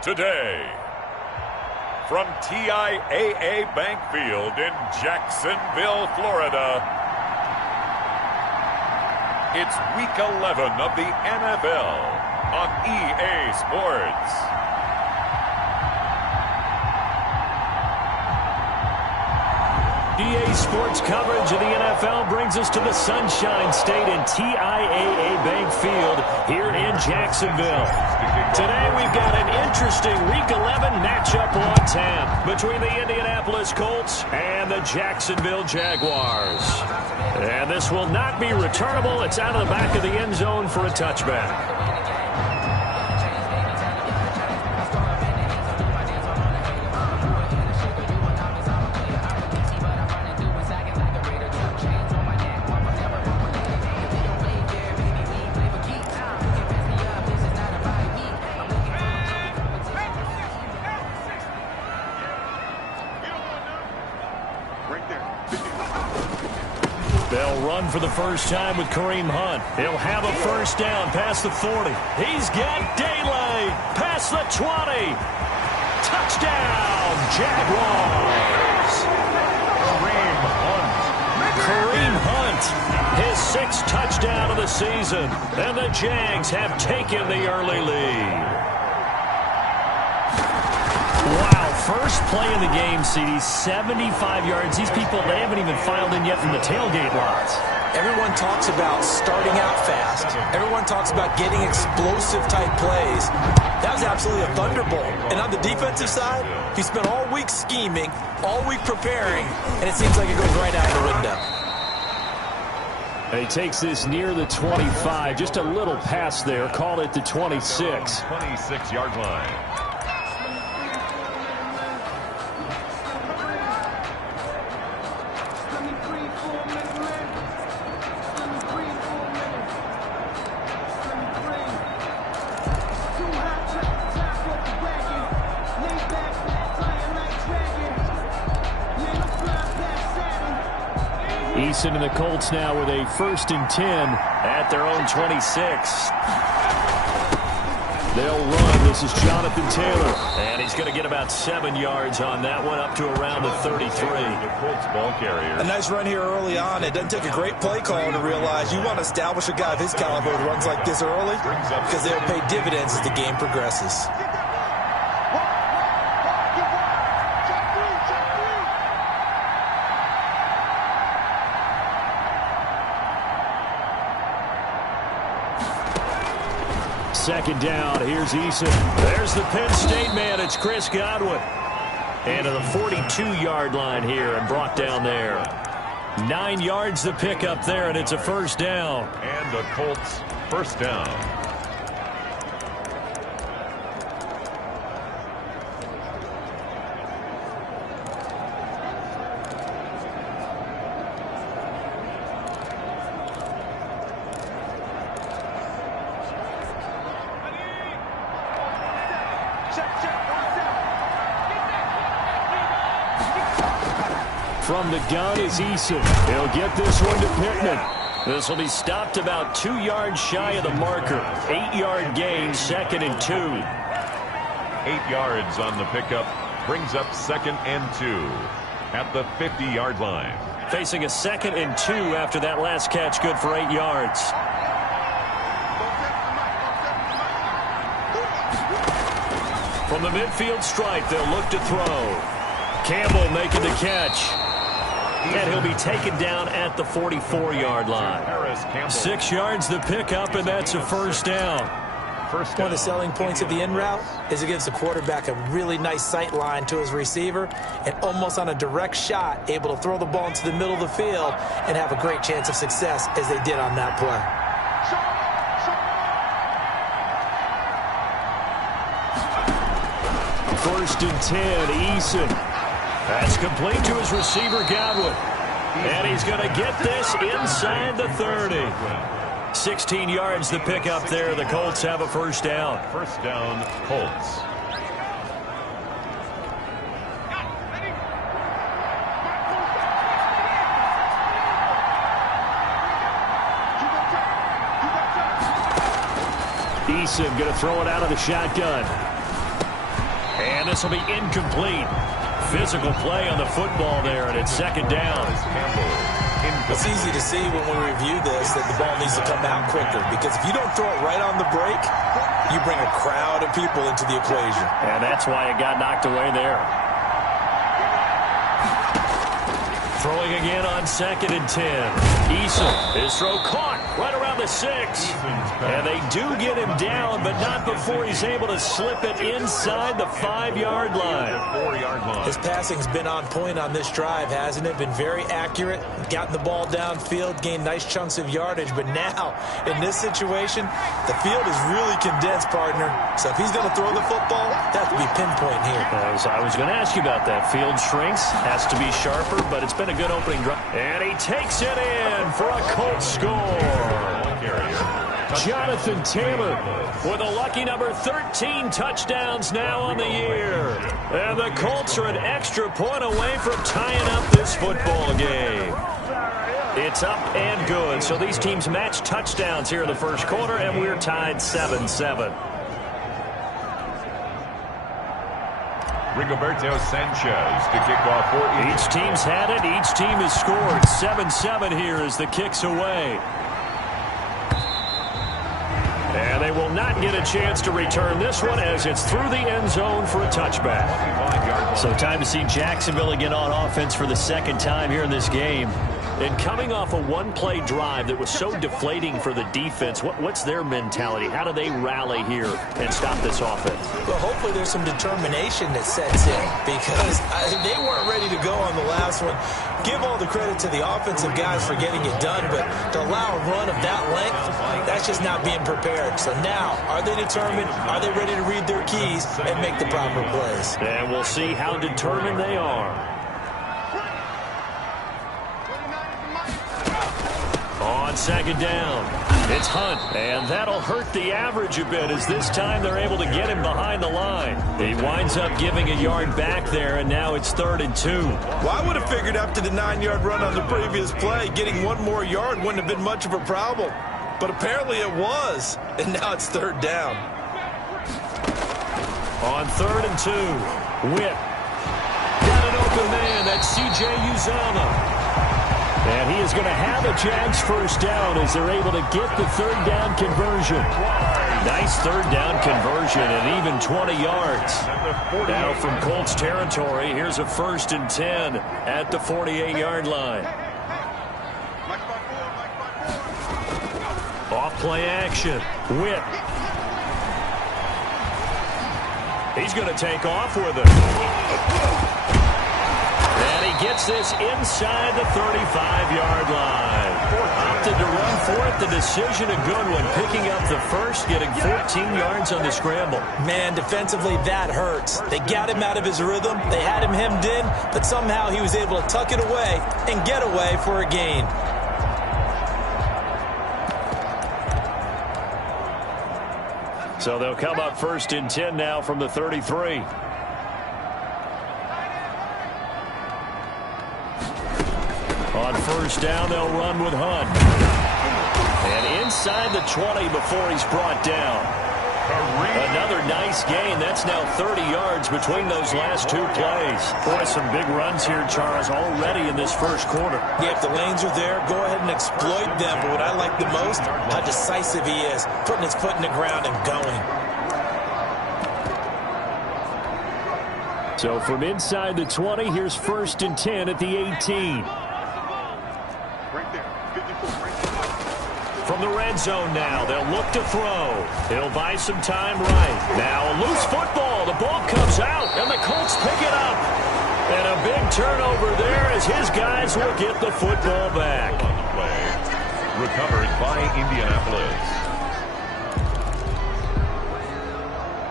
Today, from TIAA Bank Field in Jacksonville, Florida, it's Week 11 of the NFL on EA Sports. EA Sports coverage of the NFL brings us to the Sunshine State in TIAA Bank Field here in Jacksonville. Today we've got an interesting Week 11 matchup on tap between the Indianapolis Colts and the Jacksonville Jaguars. And this will not be returnable. It's out of the back of the end zone for a touchback. They'll run for the first time with Kareem Hunt. He'll have a first down past the 40. He's got daylight past the 20. Touchdown, Jaguars. Kareem Hunt, his sixth touchdown of the season. And the Jags have taken the early lead. First play of the game, CD, 75 yards. These people, they haven't even filed in yet from the tailgate lots. Everyone talks about starting out fast. Everyone talks about getting explosive-type plays. That was absolutely a thunderbolt. And on the defensive side, he spent all week scheming, all week preparing, and it seems like it goes right out the window. He takes this near the 25. Just a little pass there. Call it the 26. 26-yard line. Eason and the Colts now with a 1st and 10 at their own 26. They'll run. This is Jonathan Taylor. And he's going to get about 7 yards on that one, up to around the 33. The Colts ball carrier. A nice run here early on. It doesn't take a great play call to realize you want to establish a guy of his caliber who runs like this early, because they'll pay dividends as the game progresses. Second down, here's Eason. There's the Penn State man, it's Chris Godwin. And to the 42-yard line here and brought down there. 9 yards to pick up there, and it's a first down. And the Colts first down. From the gun is Eason. He'll get this one to Pittman. This will be stopped about 2 yards shy of the marker. 8-yard gain, 2nd and 2. 8 yards on the pickup. Brings up 2nd and 2 at the 50-yard line. Facing a 2nd and 2 after that last catch, good for 8 yards. From the midfield stripe, they'll look to throw. Campbell making the catch. And he'll be taken down at the 44-yard line. 6 yards the pickup, and that's a first down. One of the selling points of the in route is it gives the quarterback a really nice sight line to his receiver, and almost on a direct shot, able to throw the ball into the middle of the field and have a great chance of success as they did on that play. First and 10, Eason. That's complete to his receiver, Godwin. And he's going to get this inside the 30. 16 yards to pick up there. The Colts have a first down. First down, Colts. Eason going to throw it out of the shotgun. And this will be incomplete. Physical play on the football there, and it's second down. It's easy to see when we review this that the ball needs to come out quicker, because if you don't throw it right on the break, you bring a crowd of people into the equation. And that's why it got knocked away there. Throwing again on 2nd and 10. Eason, his throw caught right around the 6. And they do get him down, but not before he's able to slip it inside the 5-yard line. His passing's been on point on this drive, hasn't it? Been very accurate, gotten the ball downfield, gained nice chunks of yardage. But now, in this situation, the field is really condensed, partner. So if he's going to throw the football, that has to be pinpoint here. I was going to ask you about that. Field shrinks, has to be sharper, but it's been a good opening drive. And he takes it in for a Colts score. Jonathan Taylor with a lucky number 13 touchdowns now on the year. And the Colts are an extra point away from tying up this football game. It's up and good. So these teams match touchdowns here in the first quarter, and we're tied 7-7. Rigoberto Sanchez to kick off for each team's had it. Each team has scored. 7-7 here as the kick's away. And they will not get a chance to return this one as it's through the end zone for a touchback. So time to see Jacksonville again on offense for the second time here in this game. And coming off a one-play drive that was so deflating for the defense, what's their mentality? How do they rally here and stop this offense? Well, hopefully there's some determination that sets in, because they weren't ready to go on the last one. Give all the credit to the offensive guys for getting it done, but to allow a run of that length, that's just not being prepared. So now, are they determined? Are they ready to read their keys and make the proper plays? And we'll see how determined they are. On 2nd down, it's Hunt, and that'll hurt the average a bit as this time they're able to get him behind the line. He winds up giving a yard back there, and now it's 3rd and 2. Well, I would have figured after the 9-yard run on the previous play, getting one more yard wouldn't have been much of a problem. But apparently it was, and now it's 3rd down. On 3rd and 2, Witt got an open man. That's C.J. Uzomah. And he is going to have a Jags first down as they're able to get the 3rd down conversion. Nice 3rd down conversion and even 20 yards. Now from Colts territory, here's a 1st and 10 at the 48-yard line. Off play action. Witt. He's going to take off with it. And he gets this inside the 35-yard line. Opted to run for it. The decision a good one. Picking up the first, getting 14 yards on the scramble. Man, defensively, that hurts. They got him out of his rhythm. They had him hemmed in, but somehow he was able to tuck it away and get away for a gain. So they'll come up 1st and 10 now from the 33. On 1st down, they'll run with Hunt. And inside the 20 before he's brought down. Another nice gain. That's now 30 yards between those last 2 plays. Boy, some big runs here, Charles, already in this first quarter. Yeah, if the lanes are there, go ahead and exploit them. But what I like the most, how decisive he is, putting his foot in the ground and going. So from inside the 20, here's 1st and 10 at the 18. From the red zone now, they'll look to throw. He'll buy some time right. Now a loose football. The ball comes out, and the Colts pick it up. And a big turnover there as his guys will get the football back. Recovered by Indianapolis.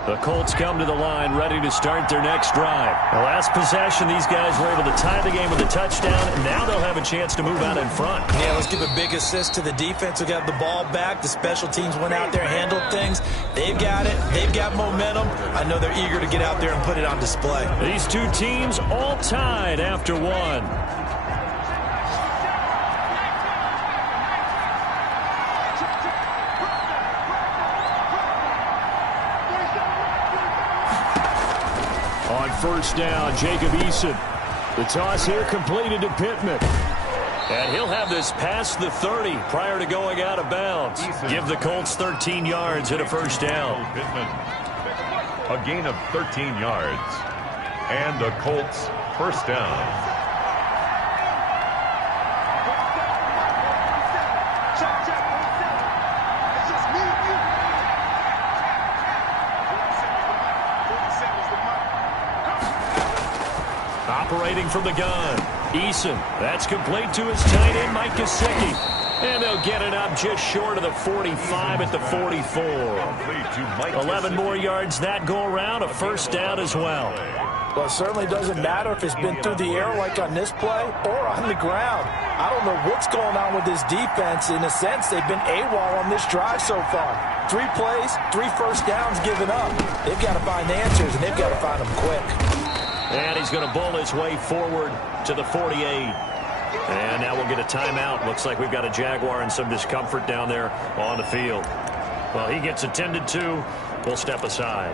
The Colts come to the line ready to start their next drive. The last possession, these guys were able to tie the game with a touchdown, and now they'll have a chance to move out in front. Yeah, let's give a big assist to the defense who got the ball back. The special teams went out there, handled things. They've got it. They've got momentum. I know they're eager to get out there and put it on display. These two teams all tied after one. first down. Jacob Eason. The toss here completed to Pittman. And he'll have this past the 30 prior to going out of bounds. Give the Colts 13 yards and a first down. A gain of 13 yards. And a Colts first down. Operating from the gun. Eason. That's complete to his tight end, Mike Gesicki. And they'll get it up just short of the 45 at the 44. 11 more yards that go around. A first down as well. Well, it certainly doesn't matter if it's been through the air like on this play or on the ground. I don't know what's going on with this defense. In a sense, they've been AWOL on this drive so far. 3 plays, 3 first downs given up. They've got to find answers, and they've got to find them quick. And he's going to bull his way forward to the 48. And now we'll get a timeout. Looks like we've got a Jaguar in some discomfort down there on the field. Well, he gets attended to. We'll step aside.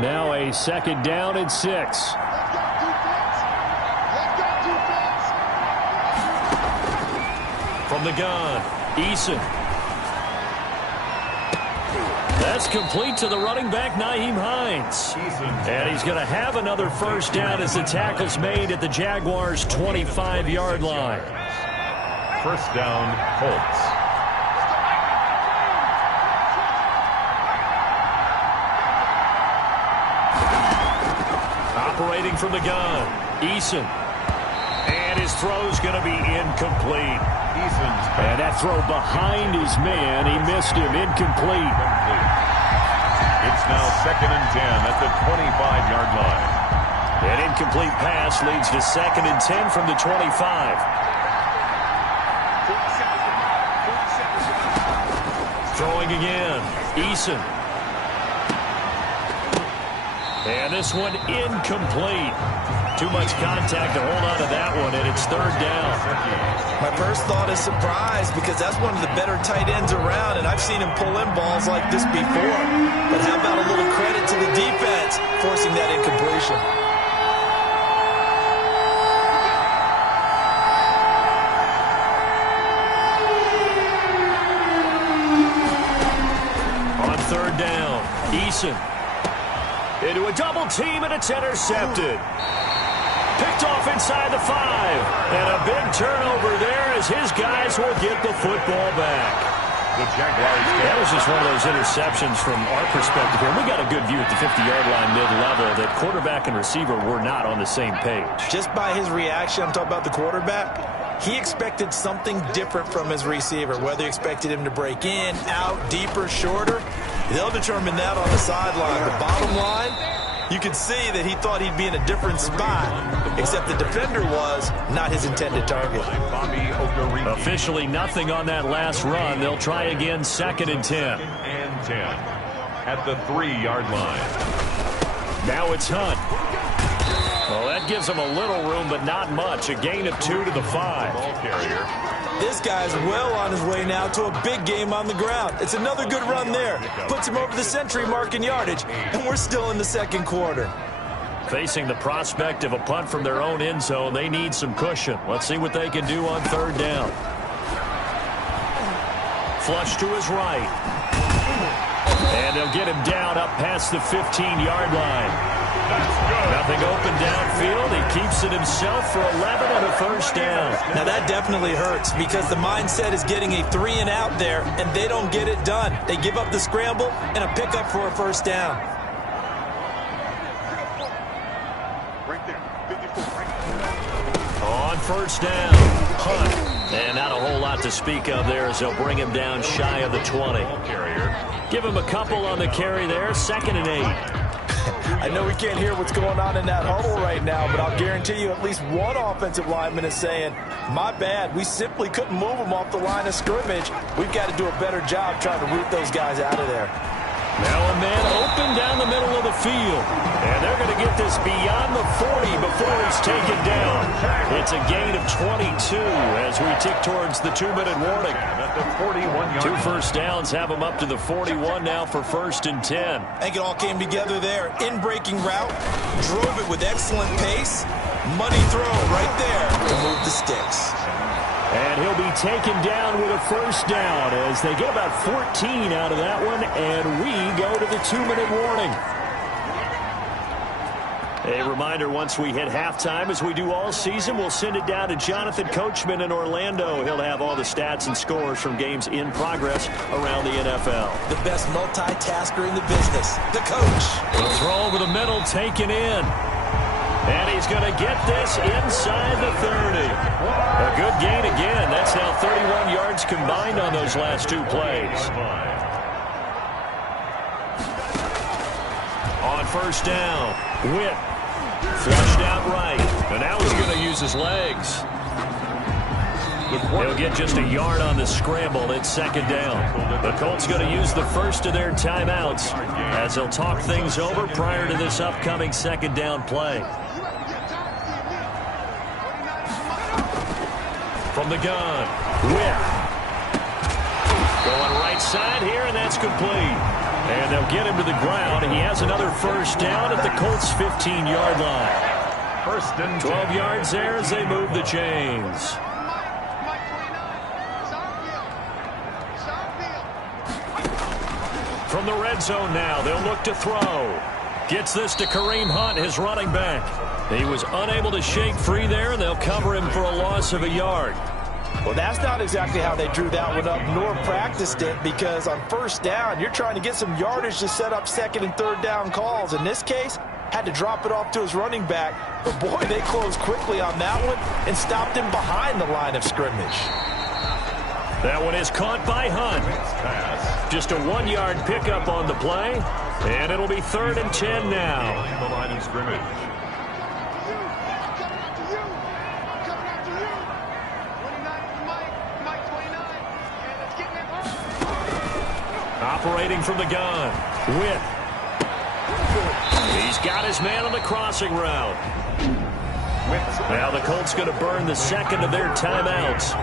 Now a second down and 6. From the gun, Eason. That's complete to the running back, Nyheim Hines. And he's going to have another first down as the tackle's made at the Jaguars' 25-yard line. First down, Colts. Operating from the gun, Eason. And his throw's going to be incomplete. And that throw behind his man, he missed him, incomplete. It's now second and 10 at the 25-yard line. An incomplete pass leads to second and 10 from the 25. Throwing again, Eason. And this one incomplete. Too much contact to hold on to that one, and it's third down. My first thought is surprise because that's one of the better tight ends around, and I've seen him pull in balls like this before. But how about a little credit to the defense forcing that incompletion? On third down, Eason. Into a double team, and it's intercepted. Picked off inside the 5. And a big turnover there as his guys will get the football back. The Jaguars. That was just one of those interceptions from our perspective here. We got a good view at the 50-yard line mid-level that quarterback and receiver were not on the same page. Just by his reaction, I'm talking about the quarterback, he expected something different from his receiver, whether he expected him to break in, out, deeper, shorter. They'll determine that on the sideline. The bottom line, you could see that he thought he'd be in a different spot, except the defender was not his intended target. Officially nothing on that last run. They'll try again, second and 10. And 10 at the 3-yard line. Now it's Hunt. Well, that gives him a little room, but not much. A gain of 2 to the 5. Ball carrier. This guy's well on his way now to a big game on the ground. It's another good run there. Puts him over the century mark in yardage, and we're still in the second quarter. Facing the prospect of a punt from their own end zone, they need some cushion. Let's see what they can do on third down. Flush to his right. And they'll get him down up past the 15-yard line. Nothing open downfield. He keeps it himself for 11 and a first down. Now that definitely hurts because the mindset is getting a 3-and-out there, and they don't get it done. They give up the scramble and a pickup for a first down. On first down, Hunt. And not a whole lot to speak of there as they'll bring him down shy of the 20. Give him a couple on the carry there, second and 8. I know we can't hear what's going on in that huddle right now, but I'll guarantee you at least one offensive lineman is saying, my bad, we simply couldn't move them off the line of scrimmage. We've got to do a better job trying to root those guys out of there. Now a man open down the middle of the field. And they're going to get this beyond the 40 before he's taken down. It's a gain of 22 as we tick towards the 2-minute warning. At the 41-yard 2 first downs have him up to the 41 now for 1st and 10. I think it all came together there. In-breaking route, drove it with excellent pace. Money throw right there to move the sticks. And he'll be taken down with a first down as they get about 14 out of that one, and we go to the 2-minute warning. A reminder, once we hit halftime, as we do all season, we'll send it down to Jonathan Coachman in Orlando. He'll have all the stats and scores from games in progress around the NFL. The best multitasker in the business, the coach. The throw over the middle taken in. And he's going to get this inside the 30. A good gain again. That's now 31 yards combined on those last 2 plays. On first down, Witt flushed out right. And now he's going to use his legs. He'll get just a yard on the scramble. It's 2nd down. The Colts going to use the first of their timeouts as they'll talk things over prior to this upcoming 2nd down play. From the gun, Witt. Going right side here, and that's complete. And they'll get him to the ground. He has another first down at the Colts' 15-yard line. 1st and 12 yards there as they move the chains. From the red zone now, they'll look to throw. Gets this to Kareem Hunt, his running back. He was unable to shake free there, and they'll cover him for a loss of a yard. Well, that's not exactly how they drew that one up, nor practiced it, because on first down, you're trying to get some yardage to set up 2nd and 3rd down calls. In this case, had to drop it off to his running back. But, boy, they closed quickly on that one and stopped him behind the line of scrimmage. That one is caught by Hunt. Just a 1-yard pickup on the play, and it'll be 3rd and 10 now. The line of scrimmage. Operating from the gun, Witt. He's got his man on the crossing route. Now the Colts going to burn the 2nd of their timeouts,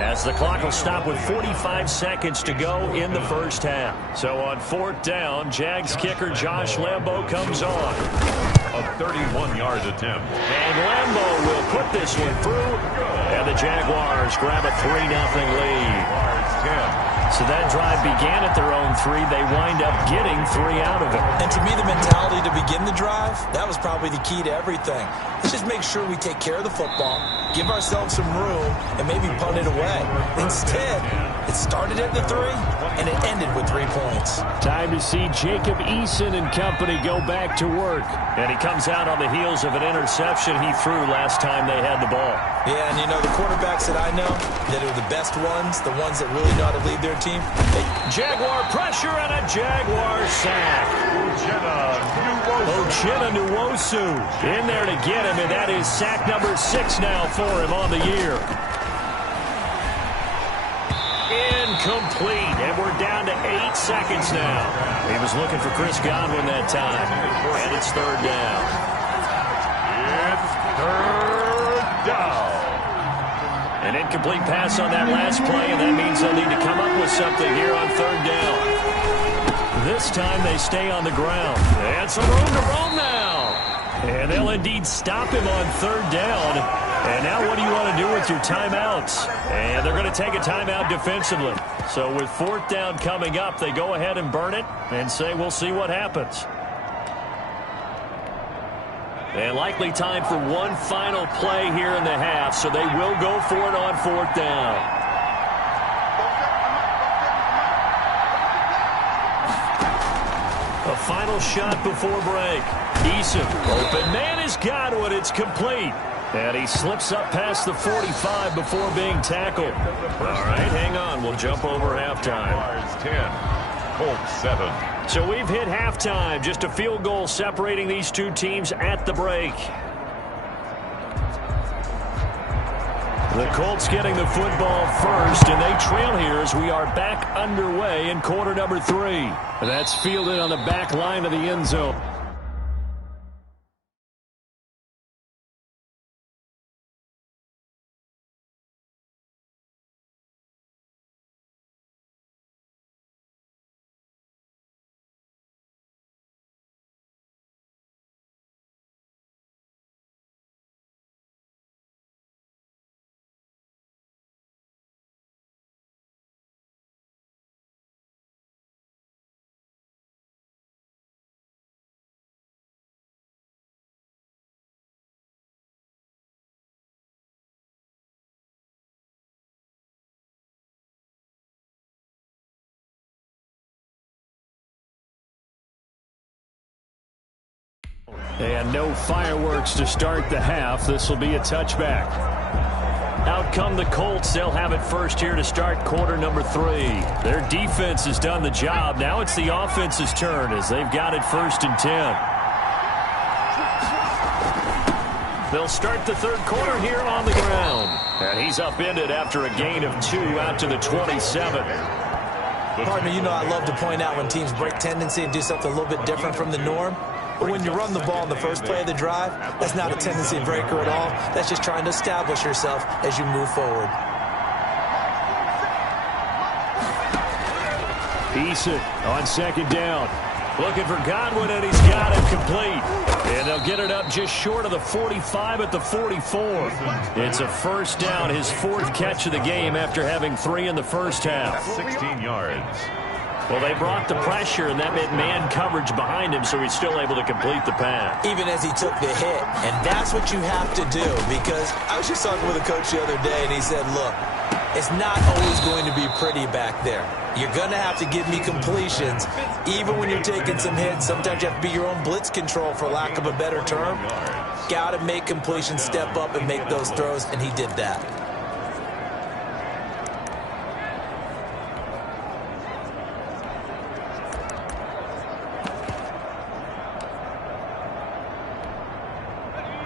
as the clock will stop with 45 seconds to go in the first half. So on 4th down, Jags kicker Josh Lambo comes on. A 31-yard attempt. And Lambo will put this one through, and the Jaguars grab a 3-0 lead. So that drive began at their own 3. They wind up getting 3 out of it. And to me, the mentality to begin the drive, that was probably the key to everything. Let's just make sure we take care of the football, give ourselves some room, and maybe punt it away. Instead, it started at the 3, and it ended with 3 points. Time to see Jacob Eason and company go back to work. And he comes out on the heels of an interception he threw last time they had the ball. Yeah, and you know, the quarterbacks that I know that are the best ones, the ones that really know how to lead their team. Jaguar pressure and a Jaguar sack. Uchenna Nwosu in there to get him, and that is sack number 6 now for him on the year. Incomplete, and we're down to 8 seconds now. He was looking for Chris Godwin that time, and it's 3rd down. It's 3rd down. An incomplete pass on that last play, and that means they'll need to come up with something here on 3rd down. This time they stay on the ground. And some room to roam now. And they'll indeed stop him on 3rd down. And now what do you want to do with your timeouts? And they're going to take a timeout defensively. So with 4th down coming up, they go ahead and burn it and say we'll see what happens. And likely time for one final play here in the half, so they will go for it on 4th down. A final shot before break. Eason, open man is Godwin. It's complete. And he slips up past the 45 before being tackled. All right, hang on. We'll jump over halftime. 10, Colts 7. So we've hit halftime. Just a field goal separating these two teams at the break. The Colts getting the football first, and they trail here as we are back underway in quarter number 3. That's fielded on the back line of the end zone. And no fireworks to start the half. This will be a touchback. Out come the Colts. They'll have it first here to start quarter number 3. Their defense has done the job. Now it's the offense's turn as they've got it first and 10. They'll start the third quarter here on the ground. And he's upended after a gain of 2 out to the 27. Partner, you know I love to point out when teams break tendency and do something a little bit different from the norm. But when you run the ball in the first play of the drive, that's not a tendency breaker at all. That's just trying to establish yourself as you move forward. Eason on second down. Looking for Godwin, and he's got it complete. And they'll get it up just short of the 45 at the 44. It's a first down, his 4th catch of the game after having 3 in the first half. 16 yards. Well, they brought the pressure, and that meant man coverage behind him, so he's still able to complete the pass. Even as he took the hit. And that's what you have to do, because I was just talking with a coach the other day, and he said, look, it's not always going to be pretty back there. You're going to have to give me completions, even when you're taking some hits. Sometimes you have to be your own blitz control, for lack of a better term. Got to make completions, step up, and make those throws, and he did that.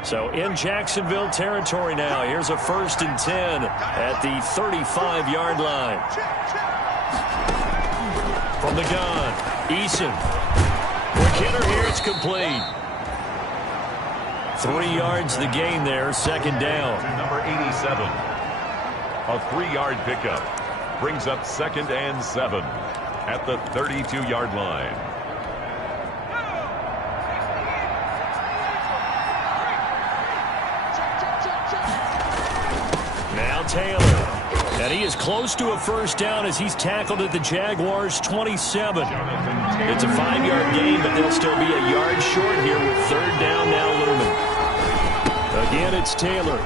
So in Jacksonville territory now. Here's a first and 10 at the 35-yard line. From the gun, Eason. Quick hitter here, it's complete. 3 yards the gain there, second down. Number 87. A 3-yard pickup. Brings up second and 7 at the 32-yard line. Taylor. And he is close to a first down as he's tackled at the Jaguars' 27. It's a 5-yard gain, but they'll still be a yard short here with third down now looming. Again, it's Taylor.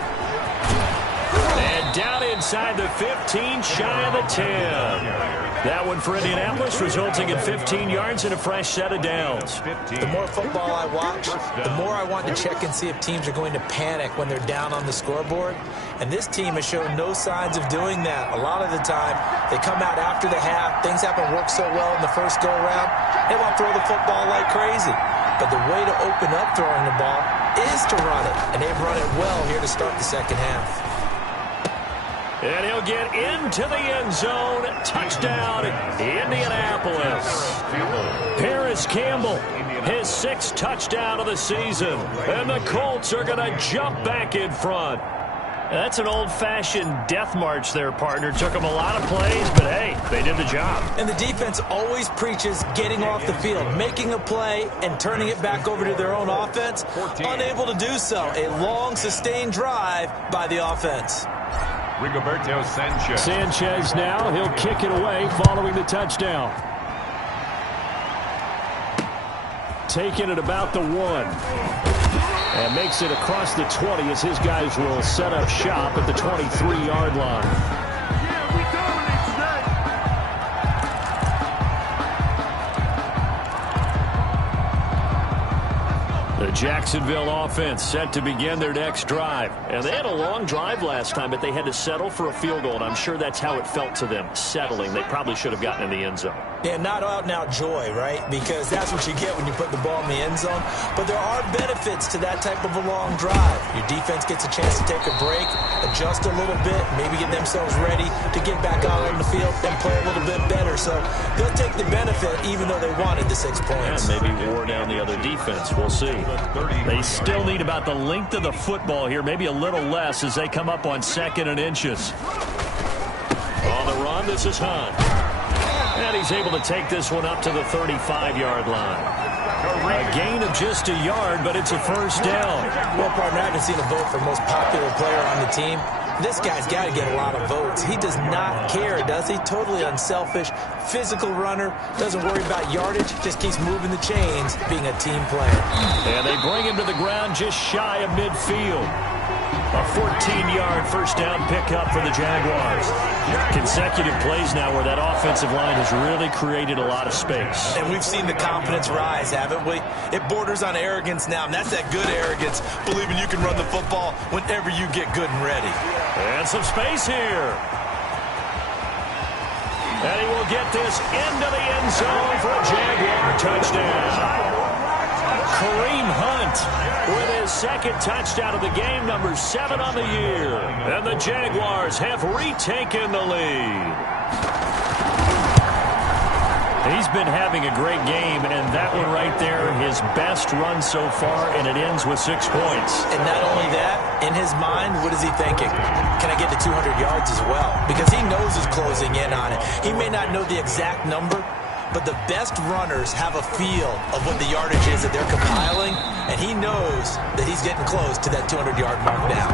And down inside the 15, shy of the 10. That one for Indianapolis, resulting in 15 yards and a fresh set of downs. The more football I watch, the more I want to check and see if teams are going to panic when they're down on the scoreboard. And this team has shown no signs of doing that. A lot of the time, they come out after the half. Things haven't worked so well in the first go-around. They want to throw the football like crazy. But the way to open up throwing the ball is to run it. And they've run it well here to start the second half. And he'll get into the end zone. Touchdown, Indianapolis. Paris Campbell, his 6th touchdown of the season. And the Colts are going to jump back in front. That's an old-fashioned death march there, partner. Took them a lot of plays, but hey, they did the job. And the defense always preaches getting off the field, making a play, and turning it back over to their own offense. Unable to do so. A long, sustained drive by the offense. Rigoberto Sanchez. Sanchez now, he'll kick it away following the touchdown. Taking it about the 1. And makes it across the 20 as his guys will set up shop at the 23-yard line. The The Jacksonville offense set to begin their next drive. And they had a long drive last time, but they had to settle for a field goal, and I'm sure that's how it felt to them, settling. They probably should have gotten in the end zone. Yeah, not out-and-out joy, right? Because that's what you get when you put the ball in the end zone. But there are benefits to that type of a long drive. Your defense gets a chance to take a break, adjust a little bit, maybe get themselves ready to get back out on the field and play a little bit better. So they'll take the benefit even though they wanted the 6 points. And maybe wore down the other defense. We'll see. They still need about the length of the football here, maybe a little less as they come up on 2nd and inches. On the run, this is Hunt. And he's able to take this one up to the 35-yard line. A gain of just a yard, but it's a first down. Well, partner, I haven't seen a vote for most popular player on the team. This guy's got to get a lot of votes. He does not care, does he? Totally unselfish, physical runner, doesn't worry about yardage, just keeps moving the chains, being a team player. And they bring him to the ground just shy of midfield. A 14-yard first down pickup for the Jaguars. Consecutive plays now where that offensive line has really created a lot of space. And we've seen the confidence rise, haven't we? It borders on arrogance now, and that's that good arrogance, believing you can run the football whenever you get good and ready. And some space here. And he will get this into the end zone for a Jaguar touchdown. Kareem Hunt with his 2nd touchdown of the game, number 7 on the year. And the Jaguars have retaken the lead. He's been having a great game, and that one right there, his best run so far, and it ends with 6 points. And not only that, in his mind, what is he thinking? Can I get to 200 yards as well? Because he knows he's closing in on it. He may not know the exact number, but the best runners have a feel of what the yardage is that they're compiling, and he knows that he's getting close to that 200-yard mark now.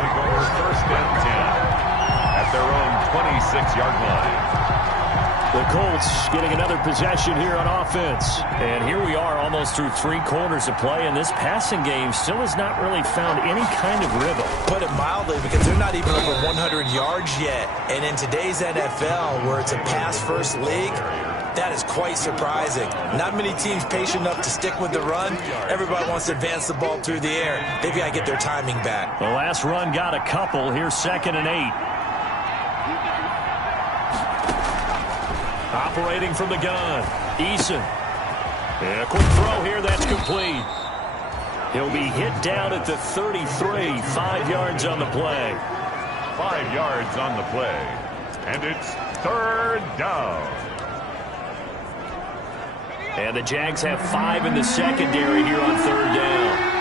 First and 10 at their own 26-yard line. The Colts getting another possession here on offense. And here we are almost through 3 quarters of play, and this passing game still has not really found any kind of rhythm. Put it mildly, because they're not even over 100 yards yet. And in today's NFL, where it's a pass-first league, that is quite surprising. Not many teams patient enough to stick with the run. Everybody wants to advance the ball through the air. They've got to get their timing back. The last run got a couple. Here's 2nd and 8. Operating from the gun, Eason. And a quick throw here, that's complete. He'll be hit down at the 33, 5 yards on the play. 5 yards on the play, and it's 3rd down. And the Jags have 5 in the secondary here on 3rd down.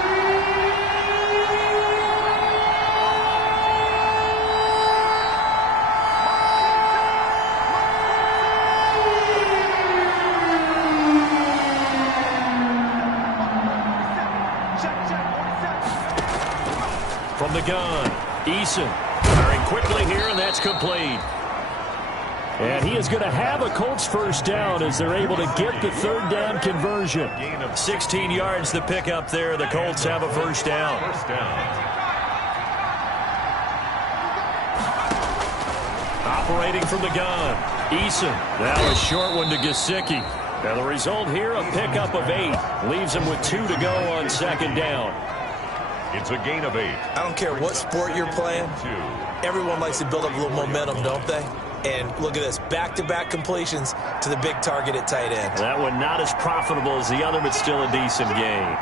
From the gun, Eason firing quickly here, and that's complete. And he is going to have a Colts first down as they're able to get the 3rd down conversion. 16 yards to pick up there. The Colts have a first down. Operating from the gun, Eason. Now a short one to Gesicki. Now the result here, a pickup of 8. Leaves him with 2 to go on 2nd down. It's a gain of 8. I don't care what sport you're playing. Everyone likes to build up a little momentum, don't they? And look at this, back-to-back completions to the big target at tight end. That one not as profitable as the other, but still a decent game.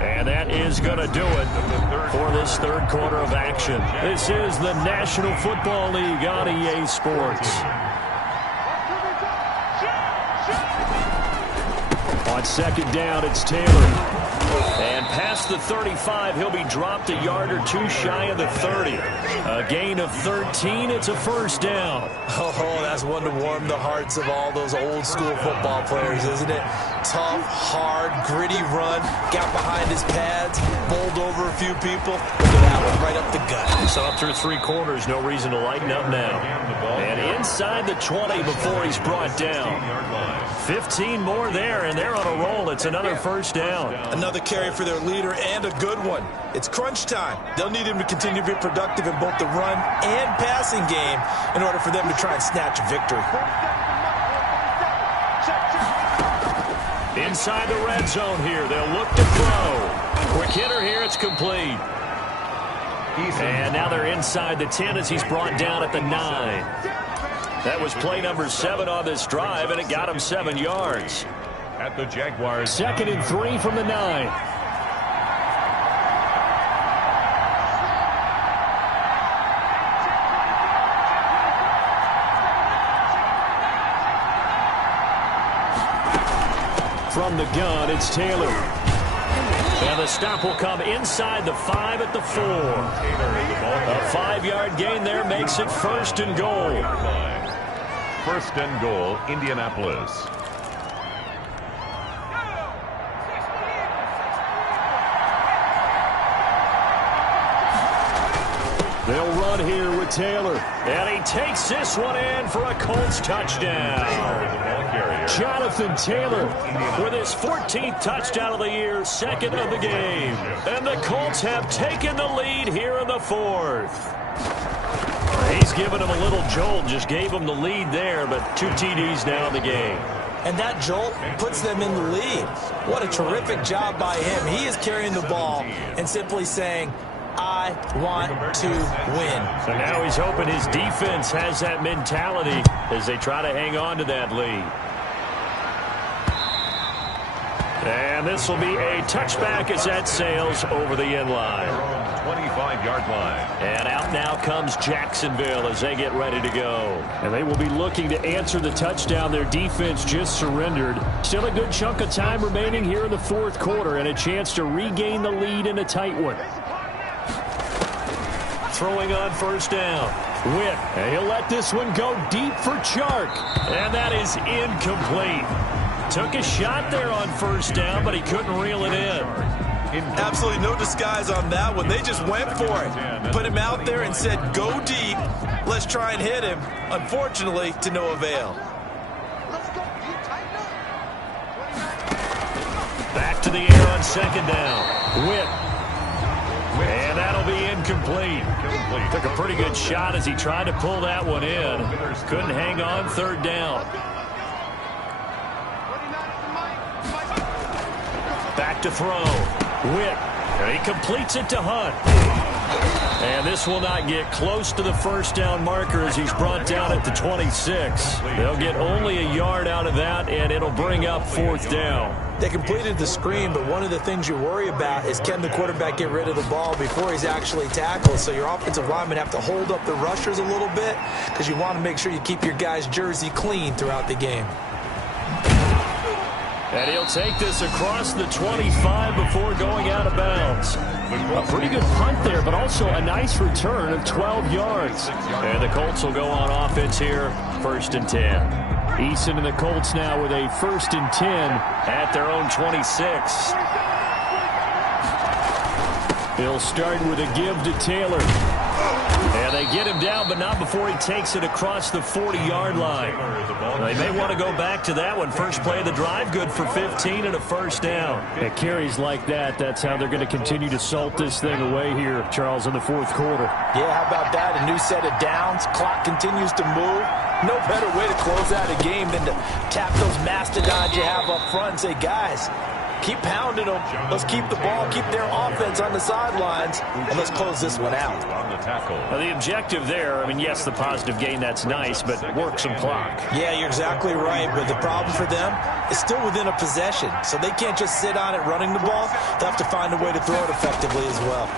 And that is going to do it for this 3rd quarter of action. This is the National Football League on EA Sports. On 2nd down, it's Taylor. And past the 35, he'll be dropped a yard or 2 shy of the 30. A gain of 13, it's a first down. Oh, that's one to warm the hearts of all those old school football players, isn't it? tough, hard, gritty run. Got behind his pads, bowled over a few people. Look at that one, right up the gut. So up through 3 quarters, no reason to lighten up now. And inside the 20 before he's brought down. 15 more there, and they're on a roll. It's another first down. Another carry for their leader, and a good one. It's crunch time. They'll need him to continue to be productive in both the run and passing game in order for them to try and snatch a victory. Inside the red zone here, they'll look to throw. Quick hitter here, it's complete. And now they're inside the 10 as he's brought down at the 9. That was play number 7 on this drive, and it got him 7 yards. At the Jaguars. 2nd and 3 from the 9. From the gun, it's Taylor. And the stop will come inside the 5 at the 4. A 5-yard gain there makes it 1st and goal. 1st and goal, Indianapolis. They'll run here with Taylor. And he takes this one in for a Colts touchdown. Jonathan Taylor with his 14th touchdown of the year, 2nd of the game. And the Colts have taken the lead here in the 4th. He's given him a little jolt, just gave him the lead there, but 2 TDs now in the game. And that jolt puts them in the lead. What a terrific job by him. He is carrying the ball and simply saying, I want to win. So now he's hoping his defense has that mentality as they try to hang on to that lead. And this will be a touchback as that sails over the end line. 25-yard line. And out now comes Jacksonville as they get ready to go. And they will be looking to answer the touchdown their defense just surrendered. Still a good chunk of time remaining here in the 4th quarter and a chance to regain the lead in a tight one. Throwing on 1st down. Witt, and he'll let this one go deep for Chark. And that is incomplete. Took a shot there on 1st down, but he couldn't reel it in. Absolutely no disguise on that one. They just went for it. Put him out there and said, go deep. Let's try and hit him. Unfortunately, to no avail. Back to the air on 2nd down. Witt. And that'll be incomplete. Took a pretty good shot as he tried to pull that one in. Couldn't hang on 3rd down. Back to throw. Witt. And he completes it to Hunt. And this will not get close to the 1st down marker as he's brought down at the 26. They'll get only a yard out of that, and it'll bring up 4th down. They completed the screen, but one of the things you worry about is can the quarterback get rid of the ball before he's actually tackled. So your offensive linemen have to hold up the rushers a little bit because you want to make sure you keep your guy's jersey clean throughout the game. And he'll take this across the 25 before going out of bounds. A pretty good punt there, but also a nice return of 12 yards. And the Colts will go on offense here, 1st and 10. Eason and the Colts now with a 1st and 10 at their own 26. They'll start with a give to Taylor. And they get him down, but not before he takes it across the 40-yard line. They may want to go back to that one. First play of the drive, good for 15 and a 1st down. At carries like that, that's how they're going to continue to salt this thing away here, Charles, in the 4th quarter. Yeah, how about that? A new set of downs. Clock continues to move. No better way to close out a game than to tap those mastodons you have up front and say, guys, keep pounding them. Let's keep the ball, keep their offense on the sidelines, and let's close this one out. Now, the objective there, I mean, yes, the positive gain, that's nice, but work some clock. Yeah, you're exactly right, but the problem for them is still within a possession, so they can't just sit on it running the ball. They'll have to find a way to throw it effectively as well.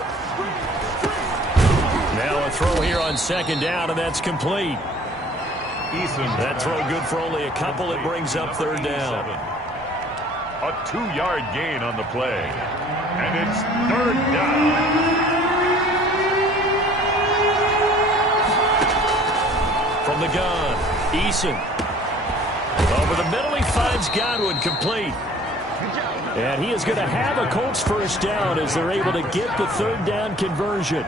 Now a throw here on 2nd down, and that's complete. That throw good for only a couple. It brings up 3rd down. A 2-yard gain on the play. And it's 3rd down. From the gun, Eason. Over the middle, he finds Godwin complete. And he is going to have a Colts first down as they're able to get the third down conversion.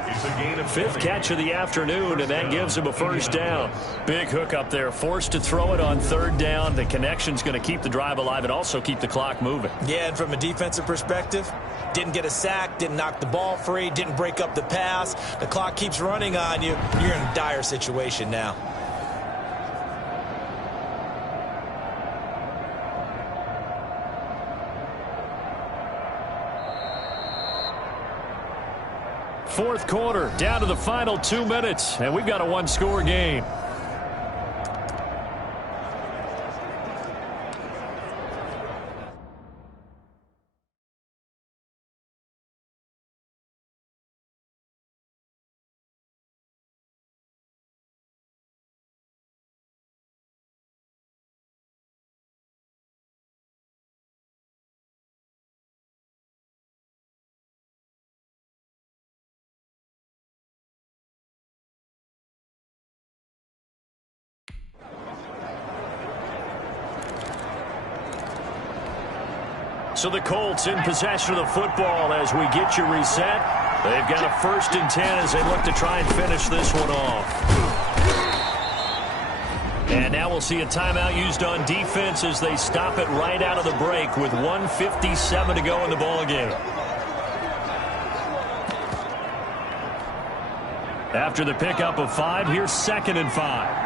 Fifth catch of the afternoon, and that gives him a first down. Big hook up there, forced to throw it on third down. The connection's going to keep the drive alive and also keep the clock moving. Yeah, and from a defensive perspective, didn't get a sack, didn't knock the ball free, didn't break up the pass. The clock keeps running on you. You're in a dire situation now. Fourth quarter, down to the final 2 minutes, and we've got a one-score game. So the Colts in possession of the football as we get you reset. They've got a 1st and 10 as they look to try and finish this one off. And now we'll see a timeout used on defense as they stop it right out of the break with 1:57 to go in the ballgame. After the pickup of 5, here's 2nd and 5.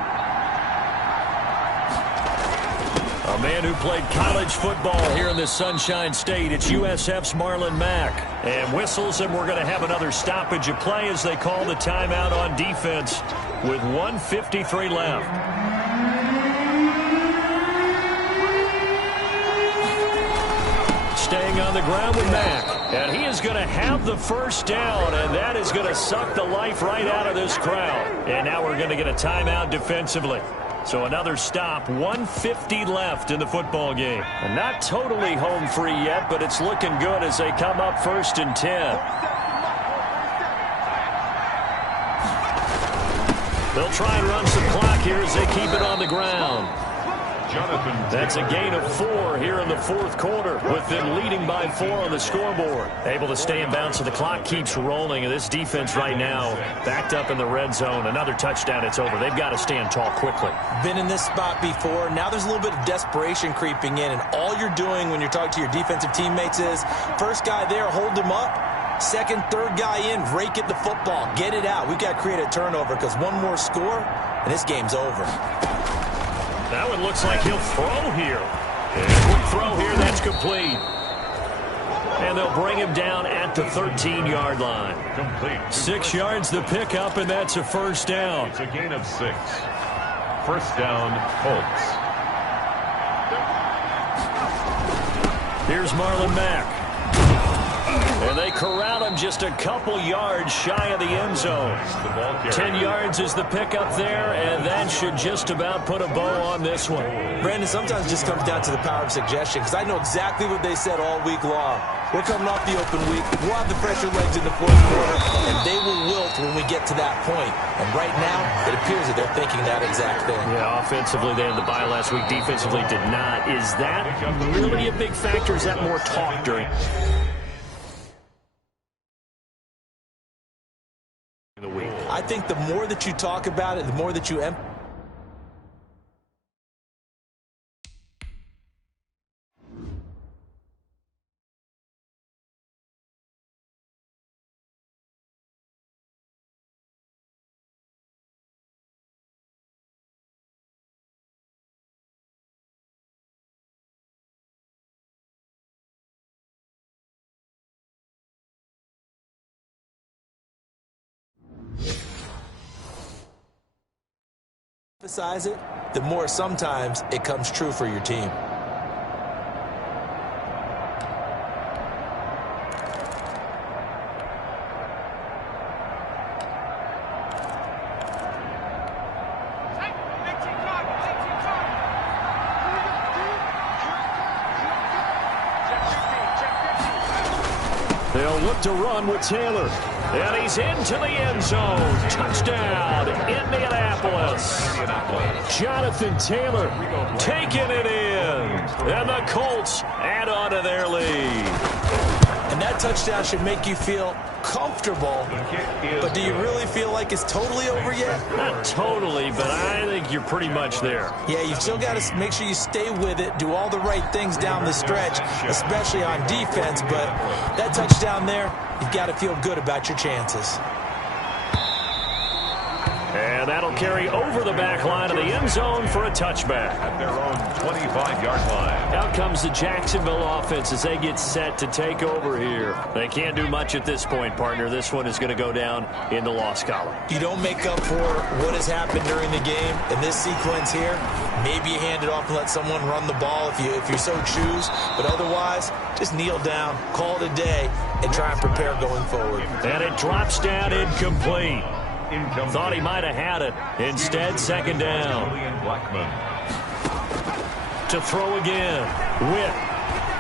A man who played college football here in the Sunshine State. It's USF's Marlon Mack. And whistles, and we're going to have another stoppage of play as they call the timeout on defense with 1:53 left. Staying on the ground with Mack. And he is going to have the first down, and that is going to suck the life right out of this crowd. And now we're going to get a timeout defensively. So another stop, 1:50 left in the football game. And not totally home free yet, but it's looking good as they come up 1st and 10. They'll try and run some clock here as they keep it on the ground. That's a gain of 4 here in the 4th quarter with them leading by 4 on the scoreboard. Able to stay in bounds so the clock keeps rolling. And this defense right now backed up in the red zone. Another touchdown, it's over. They've got to stand tall quickly. Been in this spot before. Now there's a little bit of desperation creeping in. And all you're doing when you're talking to your defensive teammates is first guy there, hold him up. Second, third guy in, rake at the football. Get it out. We've got to create a turnover because one more score and this game's over. That one looks like he'll throw here. Quick throw here, that's complete. And they'll bring him down at the 13-yard line. Complete. 6 yards the pickup, and that's a first down. It's a gain of 6. First down, Colts. Here's Marlon Mack. And they corral him just a couple yards shy of the end zone. 10 yards is the pickup there, and that should just about put a bow on this one. Brandon, sometimes it just comes down to the power of suggestion because I know exactly what they said all week long. We're coming off the open week. We'll have the fresher legs in the 4th quarter, and they will wilt when we get to that point. And right now, it appears that they're thinking that exact thing. Yeah, offensively, they had the bye last week. Defensively, did not. Is that really a big factor? Is that more talk during the week? I think the more that you talk about it, the more that you emphasize. Emphasize it, the more sometimes it comes true for your team. They'll look to run with Taylor. And he's into the end zone. Touchdown, Indianapolis. Jonathan Taylor taking it in. And the Colts add on to their lead. And that touchdown should make you feel comfortable. But do you really feel like it's totally over yet? Not totally, but I think you're pretty much there. Yeah, you've still got to make sure you stay with it, do all the right things down the stretch, especially on defense. But that touchdown there, you've got to feel good about your chances. And that'll carry over the back line of the end zone for a touchback. At their own 25-yard line. Out comes the Jacksonville offense as they get set to take over here. They can't do much at this point, partner. This one is going to go down in the loss column. You don't make up for what has happened during the game. In this sequence here, maybe you hand it off and let someone run the ball if you so choose. But otherwise, just kneel down, call it a day, and try and prepare going forward. And it drops down incomplete. Thought he might have had it. Instead, second down. To throw again. Whip.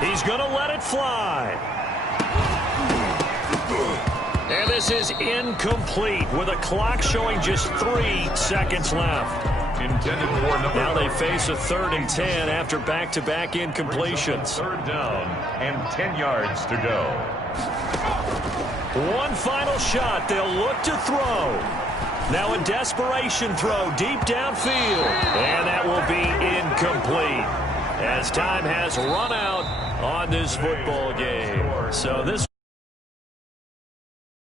He's going to let it fly. And this is incomplete with a clock showing just 3 seconds left. Now they face a 3rd and 10 after back-to-back incompletions. 3rd down and 10 yards to go. One final shot. They'll look to throw. Now a desperation throw deep downfield. And that will be incomplete as time has run out on this football game. So this